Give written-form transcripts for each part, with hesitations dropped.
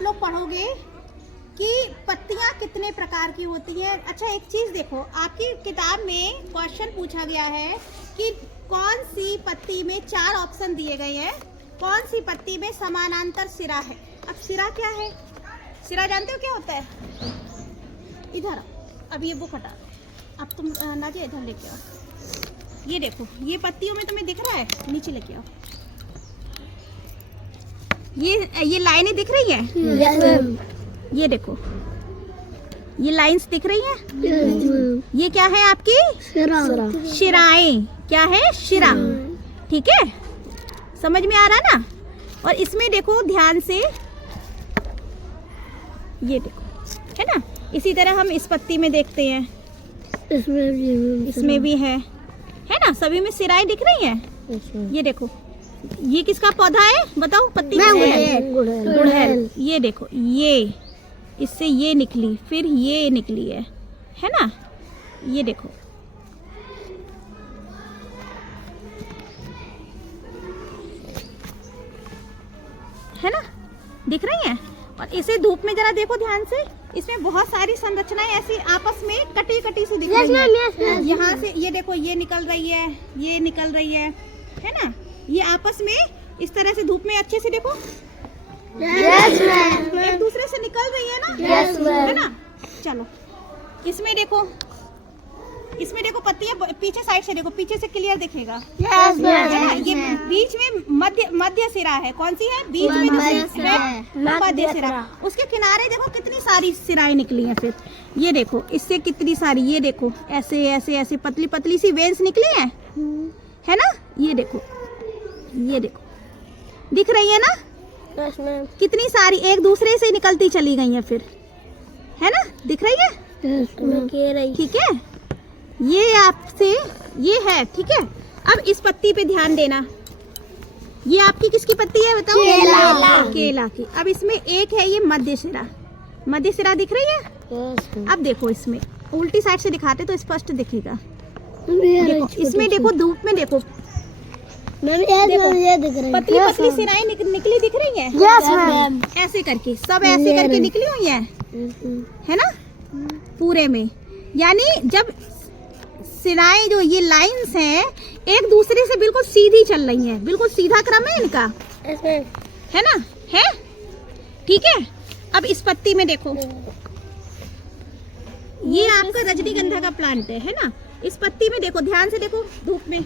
आप लोग पढ़ोगे कि पत्तियां कितने प्रकार की होती हैं। अच्छा एक चीज़ देखो, आपकी किताब में क्वेश्चन पूछा गया है कि कौन सी पत्ती में 4 ऑप्शन दिए गए हैं, कौन सी पत्ती में समानांतर सिरा है। अब सिरा क्या है? सिरा जानते हो क्या होता है? इधर अब ये बुक हटा, अब तुम नाजे इधर लेके आओ। ये देखो, ये पत्तियों में तुम्हें दिख रहा है, नीचे लेके आओ। ये लाइनें दिख रही है? yes, ये देखो, ये लाइंस दिख रही हैं? yes, ये क्या है आपकी? शिराएं। क्या है? शिरा। ठीक है, समझ में आ रहा ना? और इसमें देखो ध्यान से, ये देखो, है ना? इसी तरह हम इस पत्ती में देखते हैं, इसमें भी है ना? सभी में सिराएं दिख रही हैं। ये देखो, ये किसका पौधा है बताओ? पत्ती है गुड़हल। ये देखो, ये इससे ये निकली, फिर ये निकली है ना? ये देखो, है ना? दिख रही हैं? और इसे धूप में जरा देखो ध्यान से, इसमें बहुत सारी संरचनाएं ऐसी आपस में कटी कटी सी दिख रही है। यहाँ से ये देखो, ये निकल रही है, ये निकल रही है ना? ये आपस में इस तरह से धूप में अच्छे से देखो, एक दूसरे से निकल रही है ना? है ना? चलो इसमें देखो, पत्तियां पीछे साइड से देखो, पीछे से क्लियर दिखेगा। है ना? ये बीच में मध्य सिरा है। कौन सी है? बीच में मध्य सिरा। उसके किनारे देखो कितनी सारी सिराएं निकली हैं। फिर ये देखो, इससे कितनी सारी, ये देखो ऐसे ऐसे ऐसे पतली पतली सी वेन्स निकली हैं, है ना? ये देखो, ये देखो, दिख रही है ना? कितनी सारी एक दूसरे से निकलती चली गई हैं फिर, है ना? दिख रही है? ठीक है, ये आपसे ये है। ठीक है, अब इस पत्ती पे ध्यान देना। ये आपकी किसकी पत्ती है बताओ? केला की। अब इसमें एक है ये मध्य सिरा। मध्य सिरा दिख रही है? अब देखो, इसमें उल्टी साइड से दिखाते तो स्पष्ट दिखेगा। देखो, इसमें देखो, धूप में देखो, पतली पतली सिराएं निकली दिख रही हैं? ऐसे करके, सब ऐसे करके निकली हुई हैं, है ना? पूरे में, यानी जब सिराएं जो ये लाइंस हैं एक दूसरे से बिल्कुल सीधी चल रही हैं, बिल्कुल सीधा क्रम है इनका, है ना? है? ठीक है, अब इस पत्ती में देखो, ये आपका रजनीगंधा का प्लांट है ना? इस पत्ती में देखो, ध्यान से देखो, धूप में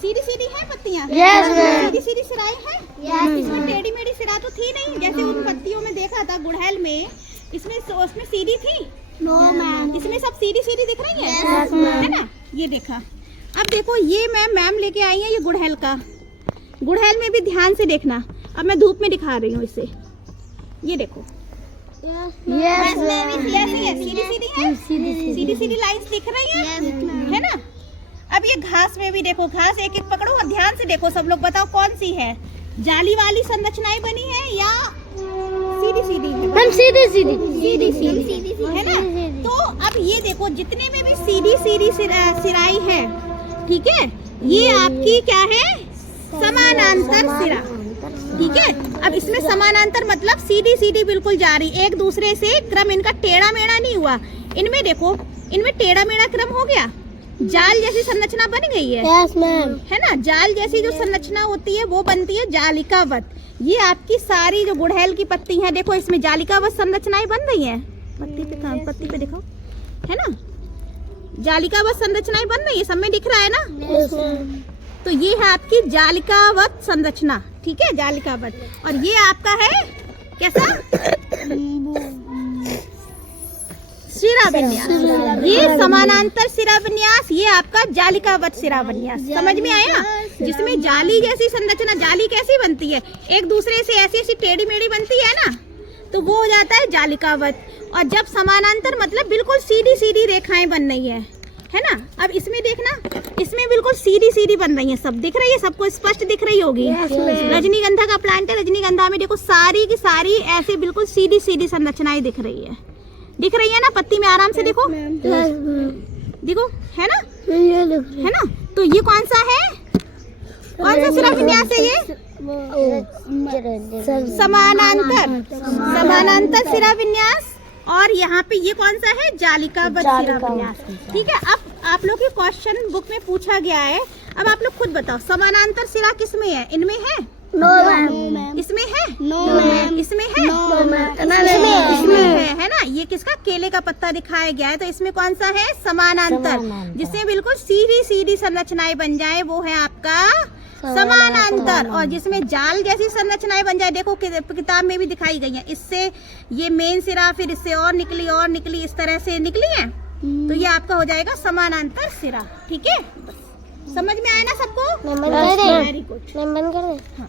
सीधी सीधी है पत्तियां, सीधी सीधी सिराएं हैं। इसमें टेढ़ी मेढ़ी सिरा तो थी नहीं, जैसे उन पत्तियों में देखा था गुड़हल में, इसमें उसमें सीधी थी? नो मैम, इसमें सब सीधी सीधी दिख रही है, है ना? ये देखा। अब देखो, ये मैम लेके आई है ये गुड़हल का। गुड़हल में भी ध्यान से देखना, अब मैं धूप में दिखा रही हूँ इसे। ये देखो, सीधी सीधी लाइंस दिख रही है ना? अब ये घास में भी देखो, घास एक एक पकड़ो और ध्यान से देखो, सब लोग बताओ कौन सी है? जाली वाली संरचनाएं बनी है या सीधी सीधी है? सीधी है ना? तो अब ये देखो, जितने में भी सीधी सीधी सिराई है, ठीक है, ये आपकी क्या है? समानांतर सिरा। ठीक है, अब इसमें समानांतर मतलब सीधी सीधी बिल्कुल जा रही, एक दूसरे से क्रम इनका टेढ़ा मेढ़ा नहीं हुआ। इनमें देखो, इनमें टेढ़ा मेढ़ा क्रम हो गया, जाल जैसी संरचना बन गई है। है ना? जाल जैसी जो संरचना होती है वो बनती है जालिकावत। ये आपकी सारी जो गुड़हल की पत्ती हैं, देखो इसमें जालिकावत संरचनाएं बन रही हैं। पत्ती पे देखो, है ना? जालिकावत संरचनाएं बन रही है, सब में दिख रहा है ना? तो ये है आपकी जालिकावत संरचना। ठीक है, जालिकावत। और ये आपका है कैसा? सिरा विन्यास। ये समानांतर सिरा विन्यास, ये आपका जालिकावत सिरा विन्यास। समझ में आया? जिसमें जाली जैसी संरचना, जाली कैसी बनती है? एक दूसरे से ऐसी ऐसी टेढ़ी मेढ़ी बनती है ना, तो वो हो जाता है जालिकावत। और जब समानांतर मतलब बिल्कुल सीधी सीधी रेखाएं बन रही है ना? अब इसमें देखना, इसमें बिल्कुल सीधी सीधी बन रही है, सब दिख रही है, सबको स्पष्ट दिख रही होगी। रजनीगंधा का प्लांट है, रजनीगंधा में देखो सारी की सारी ऐसे बिल्कुल सीधी सीधी संरचनाएं दिख रही है। दिख रही है ना? पत्ती में आराम से देखो, देखो, है ना? है ना? तो ये कौन सा है? कौन सा सिरा विन्यास है ये? समानांतर सिरा विन्यास। और यहाँ पे ये कौन सा है? जालिकाबद्ध सिरा विन्यास। ठीक है, अब आप लोग के क्वेश्चन बुक में पूछा गया है, अब आप लोग खुद बताओ समानांतर सिरा किस में है? इनमें है? No ma'am. इसमें है? No ma'am. इसमें है? No ma'am. इसमें है ना। ये किसका? केले का पत्ता दिखाया गया है, तो इसमें कौन सा है? समानांतर। जिसमें बिल्कुल सीधी सीधी संरचनाएं बन जाए वो है आपका समानांतर। और जिसमें जाल जैसी संरचनाएं बन जाए, देखो किताब में भी दिखाई गई है, इससे ये मेन सिरा, फिर इससे और निकली, इस तरह से निकली है, तो ये आपका हो जाएगा समानांतर सिरा। ठीक है, समझ में आया ना सबको? Very good. हाँ।